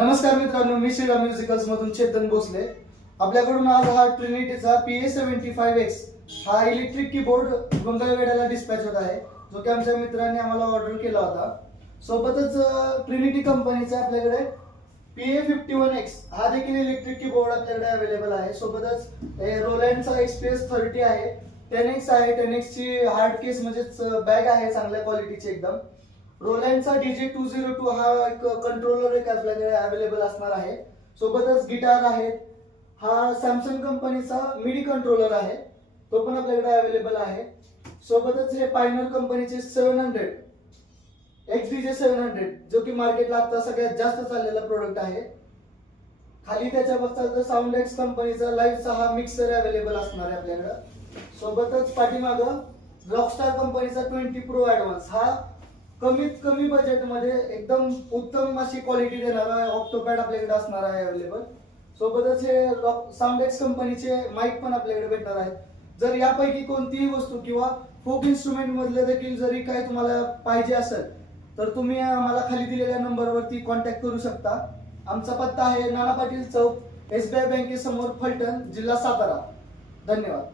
नमस्कार मित्रांनो, मी श्रीराम म्युझिकल्स मधून चेतन भोसले. आपल्याकडून आज हा ट्रिनिटीचा PA75X हा इलेक्ट्रिक कीबोर्ड मंगळवेढ्याला डिस्पॅच होत आहे, जो की आमच्या मित्रांनी आम्हाला ऑर्डर केला होता. सोबतच ट्रिनिटी कंपनीचा आपल्याकडे PA51X हा देखील इलेक्ट्रिक कीबोर्ड आपल्याकडे अवेलेबल आहे. सोबतच रोलँडचा XPS 30 आहे, 10X आहे. 10X ची हार्ड केस म्हणजेच बॅग आहे, चांगल्या क्वालिटीची एकदम. रोलँडचा DJ202 हा एक कंट्रोलर एक आपल्याकडे अवेलेबल असणार आहे. सोबतच गिटार आहे. हा सॅमसंग कंपनीचा मिडी कंट्रोलर आहे, तो पण आपल्याकडे अवेलेबल आहे. सोबतच हे पायनर कंपनीचे 700 XDJ 700 जो की मार्केटला आता सगळ्यात जास्त चाललेला प्रोडक्ट आहे. खाली त्याच्या साऊंड एक्स कंपनीचा लाईव्हचा हा मिक्सर अवेलेबल असणार आहे आपल्याकडे. सोबतच पाठीमागं रॉकस्टार कंपनीचा 20 Pro ॲडव्हान्स हा कमीत कमी बजेटमध्ये एकदम उत्तम अशी क्वालिटी देणारा ऑक्टोपॅड आपल्याकडे असणार आहे अवेलेबल. सोबतच हे साऊंड एक्स कंपनीचे माईक पण आपल्याकडे भेटणार आहेत. जर यापैकी कोणतीही वस्तू किंवा फोक इन्स्ट्रुमेंट मधले देखील जरी काय तुम्हाला पाहिजे असेल तर तुम्ही आम्हाला खाली दिलेल्या नंबरवरती कॉन्टॅक्ट करू शकता. आमचा पत्ता आहे नाना पाटील चौक, SBI बँकेसमोर, फलटण, जिल्हा सातारा. धन्यवाद.